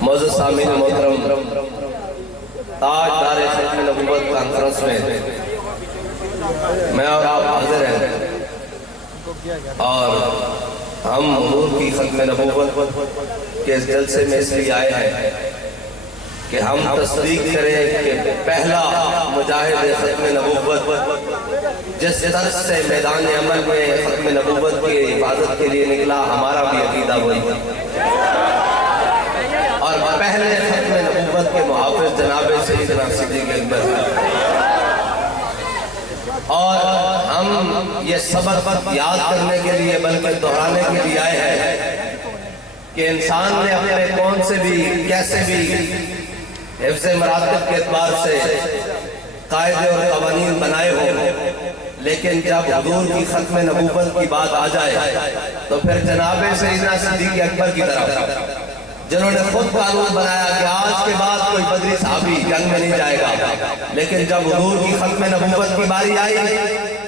معزز سامعین محترم، تاجدار ختم نبوت کانفرنس میں میں اور آپ حاضر ہیں اور ہم حضور کی ختم نبوت کے اس جلسے میں اس لیے آئے ہیں کہ ہم تصدیق کریں کہ پہلا مجاہد ختم نبوت جس طرح سے میدان عمل میں ختم نبوت کی حفاظت کے لیے نکلا، ہمارا بھی عقیدہ وہی ہے اور پہلے ختم نبوت کے محافظ جناب سیدنا صدیق اکبر، اور ہم یہ سبق یاد کرنے کے لیے بلکہ دہرانے کے لیے آئے ہیں کہ انسان نے اپنے کون سے بھی کیسے بھی حفظ مراتب کے اعتبار سے قاعدے اور قوانین بنائے ہوں، لیکن جب حضور کی ختم نبوت کی بات آ جائے تو پھر جناب سیدنا صدیق اکبر کی طرف، جنہوں نے خود قانون بنایا کہ آج کے بعد کوئی بدری صحابی جنگ میں نہیں جائے گا، لیکن جب حضور کی ختم نبوت کی باری آئی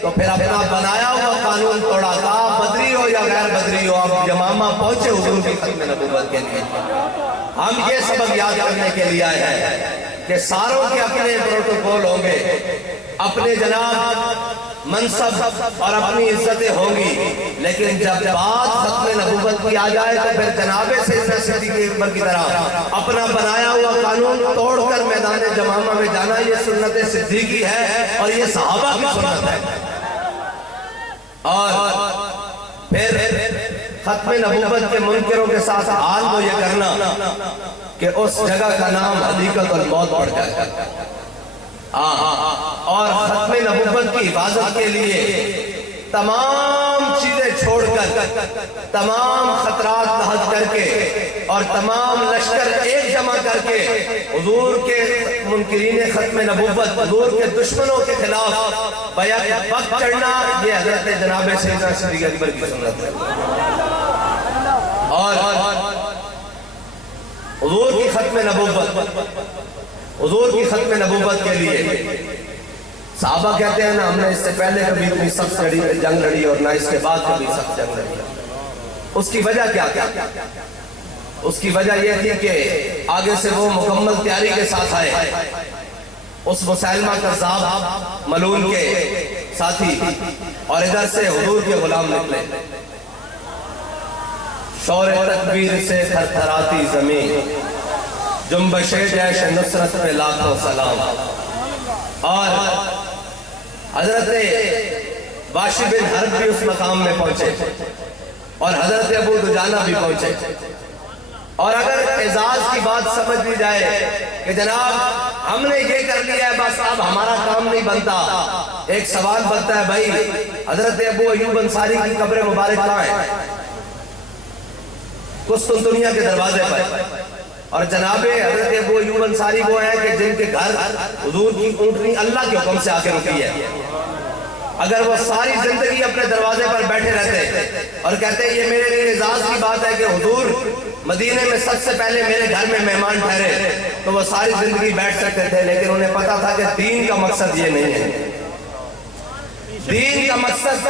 تو پھر اپنا بنایا ہوا قانون توڑا، کہا بدری ہو یا غیر بدری ہو آپ یمامہ پہنچے حضور کی ختم نبوت کے لیے۔ ہم یہ سبق یاد کرنے کے لیے آئے ہیں کہ ساروں کے اپنے پروٹوکول ہوں گے، اپنے جناب منصب اور اپنی عزتیں ہوں گی، لیکن جب بات ختم نبوت کی آ جائے تو پھر جناب سیدنا صدیق اکبر کی طرح اپنا بنایا ہوا قانون توڑ کر میدان جمامہ میں جانا، یہ سنت صدیقی ہے اور یہ صحابہ کی سنت ہے۔ اور پھر ختم نبوت کے منکروں کے ساتھ حال وہ یہ کرنا کہ اس جگہ کا نام حدیقت الموت پڑ جائے، اور ختم نبوت کی حفاظت کے لیے تمام چیزیں چھوڑ کر، تمام خطرات لاحق کر کے اور تمام لشکر ایک جمع کر کے حضور کے منکرین ختم نبوت، حضور کے دشمنوں کے خلاف بیک وقت چڑھنا، یہ حضرت جناب سیدنا صدیق اکبر کی سنت ہے۔ اور حضور کی ختم نبوت کے لیے صحابہ کہتے ہیں نا، ہم نے اس سے پہلے کبھی اتنی سخت جنگ لڑی اور نہ اس کے بعد کبھی سخت جنگ لڑی۔ اس کی وجہ کیا تھی؟ اس کی وجہ یہ تھی کہ آگے سے وہ مکمل تیاری کے ساتھ آئے، اس مسیلمہ کذاب ملعون کے ساتھی، اور ادھر سے حضور کے غلام نکلے۔ شور تکبیر سے تھر تھراتی زمین، جنبش جیش نصرت پہ لاکھوں سلام۔ اور حضرت باشی بن حرب بھی اس مقام میں پہنچے اور حضرت ابو دجانہ بھی پہنچے۔ اور اگر اعزاز کی بات سمجھ لی جائے کہ جناب ہم نے یہ کر لیا ہے بس اب ہمارا کام نہیں بنتا، ایک سوال بنتا ہے بھائی حضرت ابو ایوب انصاری کی قبر مبارک کہاں ہے؟ قسطنطنیہ کے دروازے پر۔ اور جناب حضرت ابو ایوب انصاری وہ ہیں کہ جن کے گھر حضور کی اونٹنی اللہ کے حکم سے آ کے رکی ہے۔ اگر وہ ساری زندگی اپنے دروازے پر بیٹھے رہتے اور کہتے یہ میرے لیے اعزاز کی بات ہے کہ حضور مدینے میں سب سے پہلے میرے گھر میں مہمان ٹھہرے، تو وہ ساری زندگی بیٹھ سکتے تھے، لیکن انہیں پتا تھا کہ دین کا مقصد یہ نہیں ہے۔ دین کا مقصد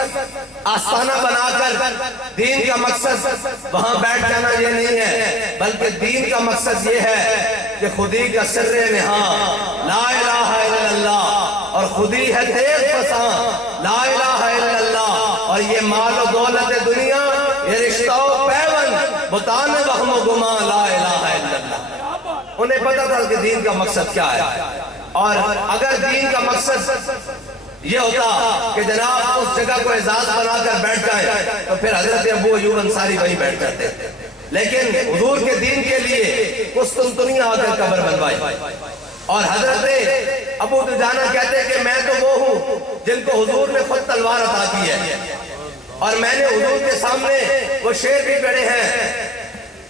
آستانہ بنا کر، دین کا مقصد وہاں بیٹھ جانا یہ نہیں ہے، بلکہ دین کا مقصد یہ ہے کہ خودی کا سر نہاں لا الہ الا اللہ، اور خودی ہے تیز پساں لا الہ الا اللہ، اور یہ مال و دولت دنیا، یہ رشتہ و پیون بتان وہم و گما لا الہ الا اللہ۔ انہیں پتا تھا کہ دین کا مقصد کیا ہے، اور اگر دین کا مقصد یہ ہوتا کہ جناب اس جگہ کو اعزاز بنا کر بیٹھ جائے تو پھر حضرت ابو ایوب انصاری وہیں بیٹھ جاتے، لیکن حضور کے دین کے لیے قسطنطنیہ آ کر قبر بنوائی۔ اور حضرت ابو دجانہ کہتے ہیں کہ میں تو وہ ہوں جن کو حضور نے خود تلوار عطا کی ہے، اور میں نے حضور کے سامنے وہ شعر بھی پڑھے ہیں،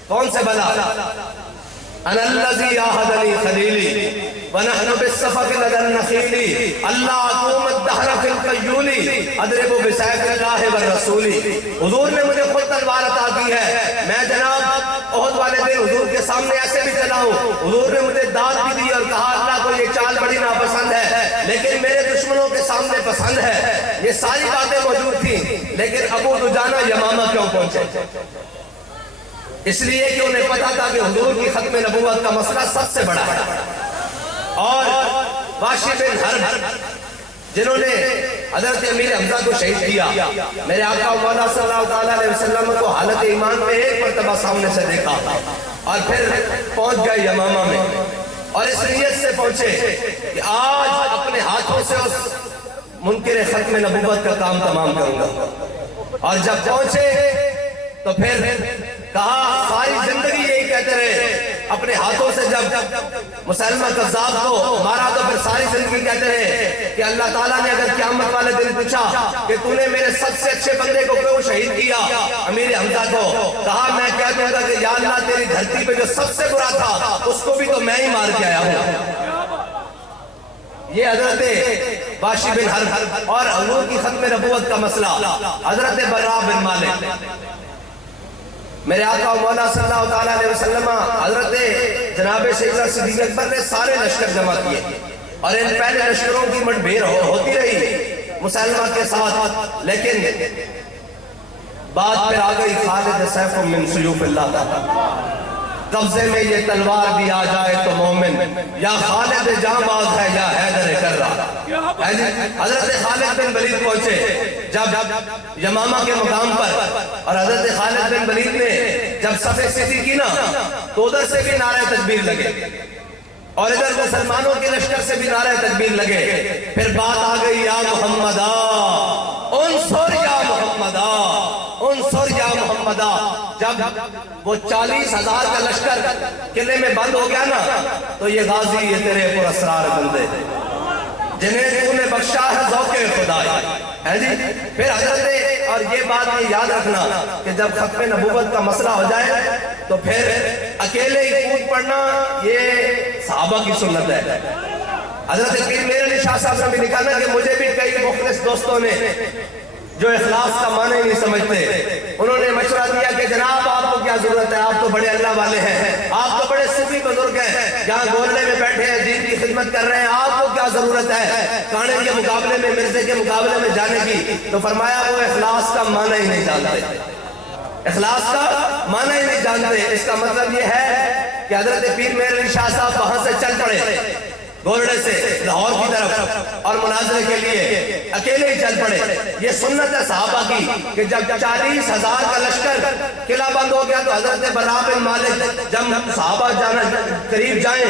کون سے بلا؟ انا الذی آہدنی خلیلی ونحن بالصفق لدى النخیل اللہ اقوم الدہر فی القیولی اضرب بسیف اللہ والرسول۔ حضور نے مجھے خود تلوار عطا کی ہے، میں جناب احد والے دن حضور کے سامنے ایسے بھی چلا ہوں، حضور نے مجھے داد بھی دی اور کہا اللہ کو یہ چال بڑی ناپسند ہے لیکن میرے دشمنوں کے سامنے پسند ہے۔ یہ ساری باتیں موجود تھیں، لیکن ابو دجانہ یمامہ کیوں پہنچے؟ اس لیے کہ انہیں پتا تھا کہ حضور کی ختم نبوت کا مسئلہ سب سے بڑا ہے. اور واشی بن حرب جنہوں نے حضرت امیر حمزہ کو شہید کیا، میرے آقا مولا صلی اللہ علیہ وسلم کو حالت ایمان میں ایک مرتبہ سامنے سے دیکھا اور پھر پہنچ گئے یمامہ میں، اور اس نیت سے پہنچے کہ آج اپنے ہاتھوں سے اس منکر ختم نبوت کا کام تمام کروں گا. اور جب پہنچے تو پھر کہا ساری زندگی یہی کہتے رہے، اپنے ہاتھوں سے جب مسلمہ کذاب کو مارا تو پھر ساری زندگی کہتے رہے کہ اللہ تعالیٰ نے اگر قیامت والے دن پوچھا کہ تو نے میرے سب سے اچھے بندے کو کیوں شہید کیا امیر حمزہ کو، کہا میں کہہ دوں گا کہ یا اللہ تیری دھرتی پہ جو سب سے برا تھا اس کو بھی تو میں ہی مار کے آیا ہوں. یہ حضرت واشی بن حرب اور حضور کی ختم نبوت کا مسئلہ. حضرت برا بن مالک، میرے آقا مولا صلی اللہ علیہ وسلم حضرت جناب سیدنا صدیق اکبر نے سارے لشکر جمع کیے اور ان پہلے لشکروں کی مٹ بھیڑ ہوتی رہی مسلمہ کے ساتھ، لیکن بات پہ آ گئی خالد سیف من سیوف اللہ تعالی، قبضے میں یہ تلوار بھی آ جائے تو مومن یا خالد جاں باز ہے یا حیدر کررہ. حضرت خالد بن ولید پہنچے جب یمامہ کے مقام پر، اور حضرت خالد بن ولید نے جب صف سیدھی کی نا تو ادھر سے بھی نعرہ تکبیر لگے اور ادھر مسلمانوں کے لشکر سے بھی نعرہ تکبیر لگے. پھر بات آ گئی یا محمدہ انصر یا محمدہ انصر یا محمدہ. جب وہ 40,000 کا لشکر قلعے میں بند ہو گیا نا تو یہ غازی یہ تیرے پر اسرار بندے جنہیں تو نے بخشا ہے ذوق خدائی ہے جی. پھر حضرت، اور یہ بات یاد رکھنا کہ جب ختم نبوت کا مسئلہ ہو جائے تو پھر اکیلے ہی کود پڑنا یہ صحابہ کی سنت ہے. حضرت پیر میرے علی شاہ صاحب نے بھی لکھا نا کہ مجھے بھی کئی مخلص دوستوں نے جو اخلاص کا معنی ہی نہیں سمجھتے، انہوں نے مشورہ دیا کہ جناب آپ کو کیا ضرورت ہے، آپ تو بڑے اللہ والے ہیں، آپ تو بڑے صوفی بزرگ ہیں، جہاں گولنے میں بیٹھے ہیں دین کی خدمت کر رہے ہیں، آپ کو کیا ضرورت ہے کانے کے مقابلے میں مرزے کے مقابلے میں جانے کی. تو فرمایا وہ اخلاص کا معنی ہی نہیں جانتے، اخلاص کا معنی ہی نہیں جانتے. اس کا مطلب یہ ہے کہ حضرت پیر مہر علی شاہ صاحب وہاں سے چل پڑے گولڑے سے لاہور کی طرف اور مناظرے کے لیے اکیلے ہی چل پڑے. یہ سنت ہے صحابہ کی کہ جب 40,000 کا لشکر قلعہ بند ہو گیا تو حضرت برا بن مالک جب صحابہ جانا قریب جائیں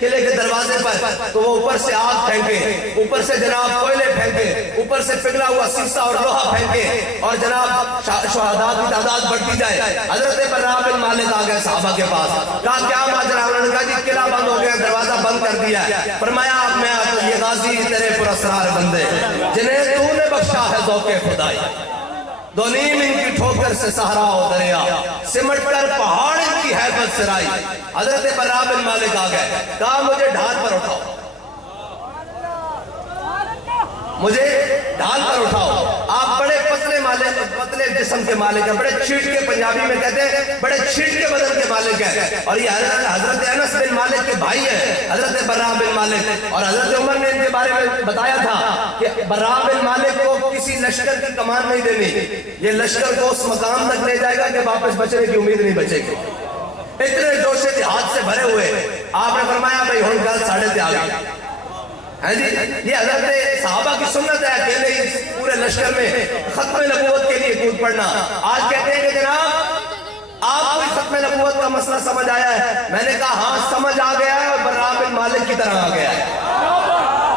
قلعے کے دروازے پر تو وہ اوپر سے آگ پھینکے، اوپر سے جناب کوئلے پھینکے، اوپر سے پگھلا ہوا سیسہ اور لوہا پھینکے اور جناب شہداء کی تعداد بڑھتی جائے. حضرت برا بن مالک آ گئے صحابہ کے پاس، کہا کیا ماجرا؟ انہوں نے کہا جی قلعہ بند ہو گیا، دروازہ بند کر دیا ہے. فرمایا آپ میں یہ غازی تیرے پر اسرار بندے جنہیں تو نے بخشا ہے ذوق خدائی، دو نیم ان کی ٹھوکر سے صحرا و دریا سمٹ کر پہاڑ ان کی حیبت سرائی. حضرت برا بن مالک آ گئے، کہا مجھے ڈھال پر اٹھاؤ، مجھے ڈھال پر اٹھاؤ. آپ بڑے پتلے جسم کے مالک ہیں، بڑے چھیٹ کے، پنجابی میں کہتے ہیں بڑے چھیٹ کے بدن کے مالک ہیں، اور یہ حضرت انس بن مالک کے بھائی ہیں حضرت برا بن مالک. اور حضرت عمر نے ان کے بارے میں بتایا تھا کہ برا بن مالک کو کسی لشکر کی کمان نہیں دینی، یہ لشکر کو اس مقام تک لے جائے گا کہ واپس بچنے کی امید نہیں بچے گی. اتنے جوش جہاد سے بھرے ہوئے آپ نے فرمایا بھائی ہن گل ساڑھے تے آ گئی ہے جی. یہ حضرت صحابہ کی سنت ہے اکیلے ہی پورے لشکر میں ختم نبوت کے لیے کود پڑنا. آج کہتے ہیں کہ جناب آپ کو ختم نبوت کا مسئلہ سمجھ آیا ہے؟ میں نے کہا ہاں سمجھ آ گیا ہے، اور برا بن مالک کی طرح آ گیا ہے.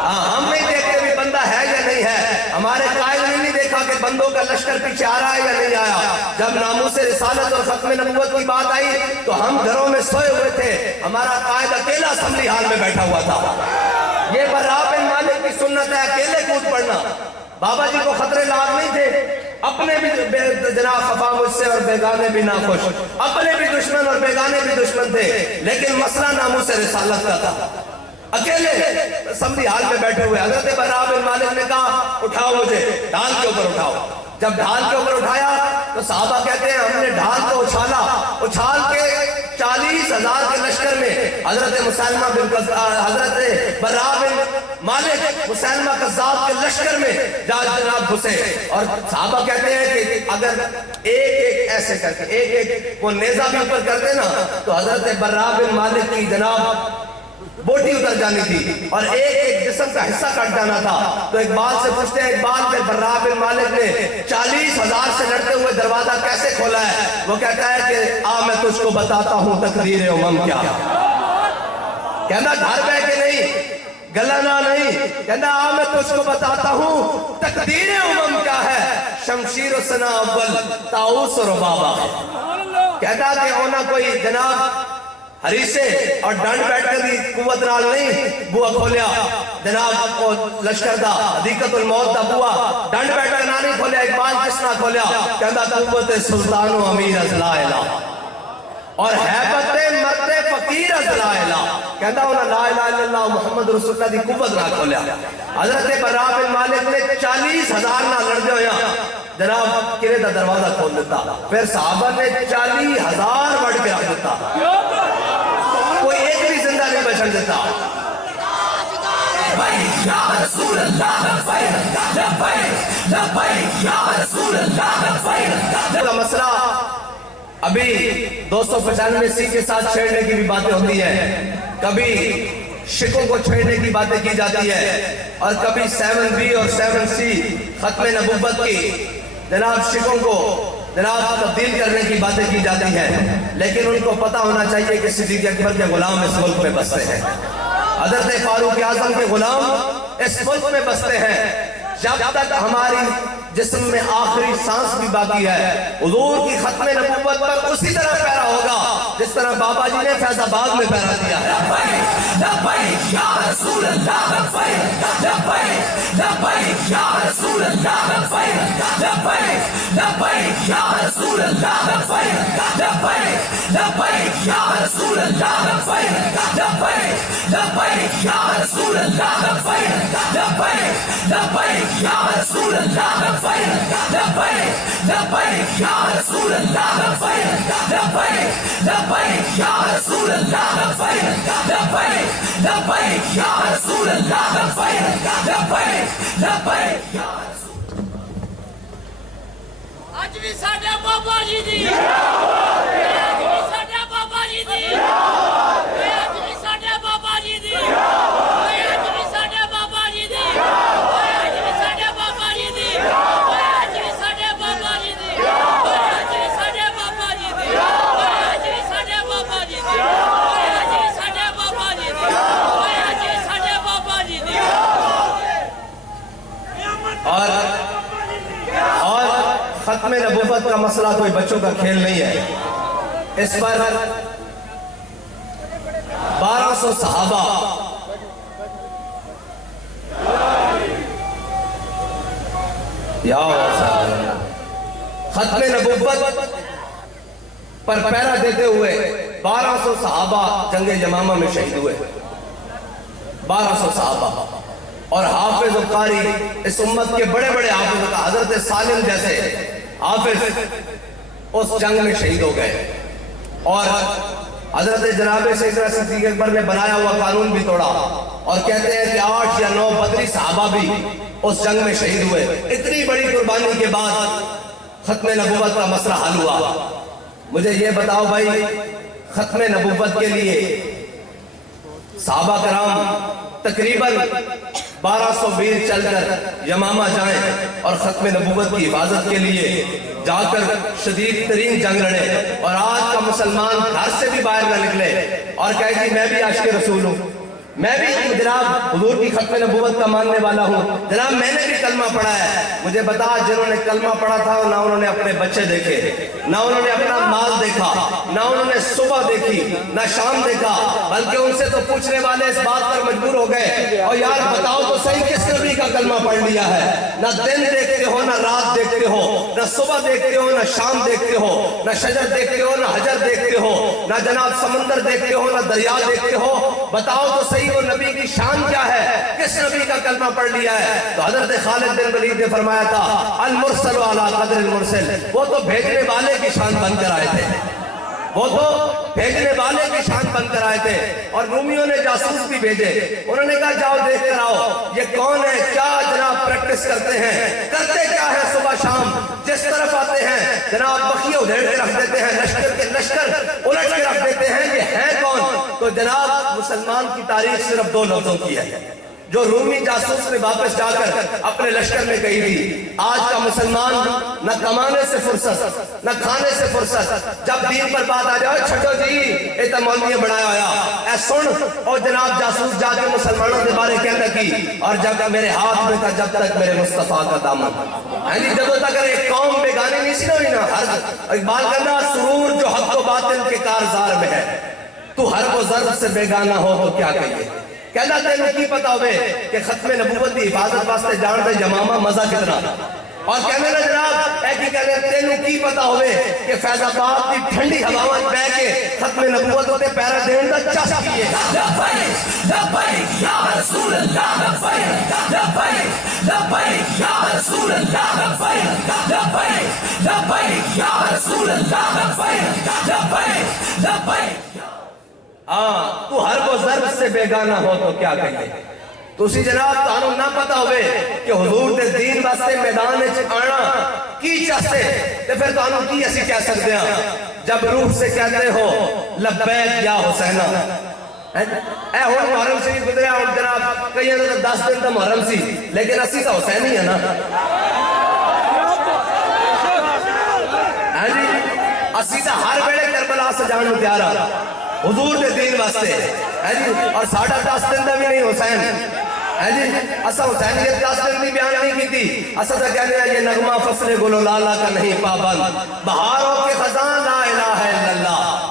ہاں ہم نہیں دیکھتے بھی بندہ ہے یا نہیں ہے، ہمارے قائد نے نہیں دیکھا کہ بندوں کا لشکر پیچھے آ رہا ہے یا نہیں آیا. جب ناموس رسالت اور ختم نبوت کی بات آئی تو ہم گھروں میں سوئے ہوئے تھے، ہمارا قائد اکیلا اسمبلی ہال میں بیٹھا ہوا تھا. یہ برا بن مالک کی سنت ہے اکیلے کود پڑنا. بابا جی کو خطرے لاحق نہیں تھے، اپنے بھی جناب خفا مجھ سے اور بیگانے بھی ناخوش، اپنے بھی دشمن اور بیگانے بھی دشمن تھے، لیکن مسئلہ ناموس رسالت کا تھا. اکیلے اسمبلی ہال میں بیٹھے ہوئے حضرت برا بن مالک نے کہا اٹھاؤ مجھے، ڈھال کے اوپر اٹھاؤ. جب ڈھال کے اوپر اٹھایا تو صحابہ کہتے ہیں ہم نے ڈھال کو اچھالا، اچھال کے 40,000 کے لشکر میں حضرت برا بن مالک مسلمہ قذاب کے لشکر میں جناب گھسے، اور صحابہ کہتے ہیں کہ اگر ایک ایسے کر کے ایک وہ نیزہ بھی اوپر کرتے نا تو حضرت برا بن مالک کی جناب بوٹی اتر جانی تھی اور ایک جسم کا حصہ کٹ جانا تھا۔ تو اقبال سے پوچھتے ہیں، اقبال پہ برا بن مالک نے 40,000 سے لڑتے ہوئے دروازہ کیسے کھولا ہے؟ وہ کہتا ہے کہ میں تجھ کو بتاتا ہوں تقدیر امم کیا۔ کہنا گھر بہ کے نہیں، گلنا نہیں، کہنا میں تجھ کو بتاتا ہوں تقدیر امم کیا ہے۔ شمشیر و سنا اول طاؤس و ربابہ، کہتا کہ ہونا کوئی جناب حریصے اور ڈنڈ بیٹھ کر کی قوت نال نہیں بوا کھولیا جناب لشکر دا حدیقت الموت دا بوا ڈنڈ بیٹھ کر نہ نہیں کھولیا، اقبال کس نہ کھولیا؟ کہتا قوت سلطان و امیر از لا الہ اور حیبت مرد فقیر از لا الہ، کہتا انہا لا الہ الا اللہ محمد رسول اللہ دی قوت نہ کھولیا۔ حضرت برا بن مالک نے 40,000 نہ لڑ جویا جناب قلعے دا دروازہ کھول دیتا، پھر صحابہ نے 40,000 بڑھ کے رکھ دیتا، کوئی ایک بھی زندہ نہیں بچن دیتا۔ لبیک یا رسول اللہ لبیک لبیک یا رسول اللہ لبیک۔ کا مسئلہ ابھی 295 کے ساتھ چھیڑنے کی بھی باتیں ہوتی ہیں، کبھی شکوں کو چھیڑنے کی باتیں کی جاتی ہے، اور کبھی 7B اور 7C ختم نبوت کی جناب شکوں کو جناب تبدیل کرنے کی باتیں کی جاتی ہیں، لیکن ان کو پتہ ہونا چاہیے کہ صدیق اکبر کے غلام اس ملک میں بستے ہیں، حضرت فاروق اعظم کے غلام اس ملک میں بستے ہیں۔ جب تک ہماری جسم میں آخری سانس بھی باقی ہے حضور کی ختم نبوت پر اسی طرح پیرا ہوگا جس طرح بابا جی نے فیض آباد میں پیرا دیا ہے۔ لبیک لبیک یا رسول اللہ لبیک لبیک لبیک یا رسول اللہ لبیک لبیک لبیک یا رسول اللہ لبیک لبیک لبیک یا رسول اللہ لبیک لبیک لبیک یا رسول اللہ لبیک لبیک لبیک یا رسول اللہ لبیک لبیک یا رسول اللہ لبیک لبیک لبیک یا رسول اللہ لبیک لبیک لبیک یا رسول اللہ لبیک لبیک لبیک یا رسول۔ آج بھی ساڈے بابا جی دی، آج بھی ساڈے بابا جی دی، آج بھی ساڈے بابا جی دی، آج بھی ساڈے بابا جی دی، آج بھی ساڈے بابا جی دی، آج بھی ساڈے بابا جی دی، آج بھی ساڈے بابا جی دی، آج بھی ساڈے بابا جی دی، آج بھی ساڈے بابا جی دی، آج بھی ساڈے بابا جی دی۔ اور ختم نبوت کا مسئلہ کوئی بچوں کا کھیل نہیں ہے، اس پر 1200 صحابہ ختم نبوت پر پیرا دیتے ہوئے 1200 صحابہ جنگ یمامہ میں شہید ہوئے، 1200 صحابہ، اور حافظ و قاری اس امت کے بڑے بڑے حافظ حضرت سالم جیسے حافظ اس جنگ میں شہید ہو گئے، اور حضرت جناب سیدنا صدیق اکبر نے بنایا ہوا قانون بھی توڑا، اور کہتے ہیں کہ 8 یا 9 بدری صحابہ بھی اس جنگ میں شہید ہوئے۔ اتنی بڑی قربانی کے بعد ختم نبوت کا مسئلہ حل ہوا۔ مجھے یہ بتاؤ بھائی، ختم نبوت کے لیے صحابہ کرام تقریباً 1200 بیر چل کر یمامہ جائیں اور ختم نبوت کی حفاظت کے لیے جا کر شدید ترین جنگ لڑے، اور آج کا مسلمان گھر سے بھی باہر نہ نکلے اور کہے کہ میں بھی عاشق رسول ہوں، میں بھی جناب حضور کی ختم نبوت کا ماننے والا ہوں، جناب میں نے بھی کلمہ پڑھا ہے۔ مجھے بتا، جنہوں نے کلمہ پڑھا تھا نہ انہوں نے اپنے بچے دیکھے، نہ انہوں نے اپنا مال دیکھا، نہ انہوں نے صبح دیکھی نہ شام دیکھا، بلکہ ان سے تو پوچھنے والے اس بات پر مجبور ہو گئے، اور یار بتاؤ تو صحیح کس نبی کا کلمہ پڑھ لیا ہے؟ نہ دن دیکھتے ہو، نہ رات دیکھتے ہو، نہ صبح دیکھتے ہو، نہ شام دیکھتے ہو، نہ شجر دیکھتے ہو، نہ حجر دیکھتے ہو، نہ جناب سمندر دیکھتے ہو، نہ دریا دیکھتے ہو، بتاؤ تو صحیح وہ نبی کی شان کیا ہے؟ کس نبی کا کلمہ پڑھ لیا ہے؟ تو حضرت خالد بن ولید نے فرمایا تھا المرسل علی قدر المرسل، وہ تو بھیجنے والے کی شان بن کر آئے تھے، وہ تو بھیجنے والے کی شان بن کر آئے تھے، اور رومیوں نے جاسوس بھی بھیجے، انہوں نے کہا جاؤ دیکھ کر آؤ یہ کون ہے، کیا جناب پریکٹس کرتے ہیں، کرتے کیا ہے صبح شام، جس طرف آتے ہیں جناب بخیے ادھیڑ کے رکھ دیتے ہیں، لشکر الٹ کے رکھ دیتے ہیں، یہ ہے کون؟ تو جناب مسلمان کی تاریخ صرف 2 لفظوں کی ہے جو رومی جاسوس نے واپس جا کر اپنے لشکر میں کہی تھی۔ آج کا مسلمان نہ کمانے سے فرصت نہ کھانے سے فرصت، جب دین پر بات آ جائے چھٹو جی ایتا مولویاں بڑھایا ہویا اے سن، اور جناب جاسوس جا کے مسلمانوں کے بارے کہنے کی، اور جب میرے ہاتھ میں تھا جب تک میرے مصطفیٰ کا دامن، یعنی جب تک ایک قوم بیگانے نہیں سی ہوئی نا، اقبال کہنا سرور جو حق و باطن کے کارزار میں ہے، تو ہر وہ ضرب سے بیگانہ ہو تو کیا کہیے۔ کہنا تینوں کی پتا ہوئے کہ ختم نبوت کی حفاظت واسطے جان دے جمامہ مزہ کتنا، اور کہنے لگا جناب اے کی کہنے تینوں کی پتا ہوئے کہ فیض آباد کی ٹھنڈی ہواواں بہ کے ختم نبوت ہوتے پیرا دین دا چس کیے۔ لبیک لبیک یا رسول اللہ، لبیک لبیک لبیک یا رسول اللہ، لبیک لبیک لبیک یا رسول اللہ، لبیک لبیک لبیک۔ ہاں تو ہر وہ ضرب سے بیگانہ ہو تو کیا کہیے۔ تو اسی جناب تانوں نہ پتا ہوئے کہ حضور دے دین واسطے میدان وچ آنا کی چاسے، تے پھر تانوں کی اسی کہہ سکتے ہیں جب روح سے کہتے ہو لبیک یا حسینہ۔ اے ہون محرم سے ہی گزریا، اور جناب کئی اندر 10 دن تا محرم سی، لیکن اسی تا حسین ہی ہے نا، جی اسی تا ہر ویلے کربلا سجان نو تیار آ حضور دے دین واسطے، اور ساڑھا 10 دن دا بھی نہیں حسین، اسا حسینیت 10 دن بھی بیان نہیں کی تھی، اسا تا کہنے ہیں یہ نغمہ فصل گل و لالا کا نہیں پابند، بہاروں کے خزان لا الہ الا اللہ۔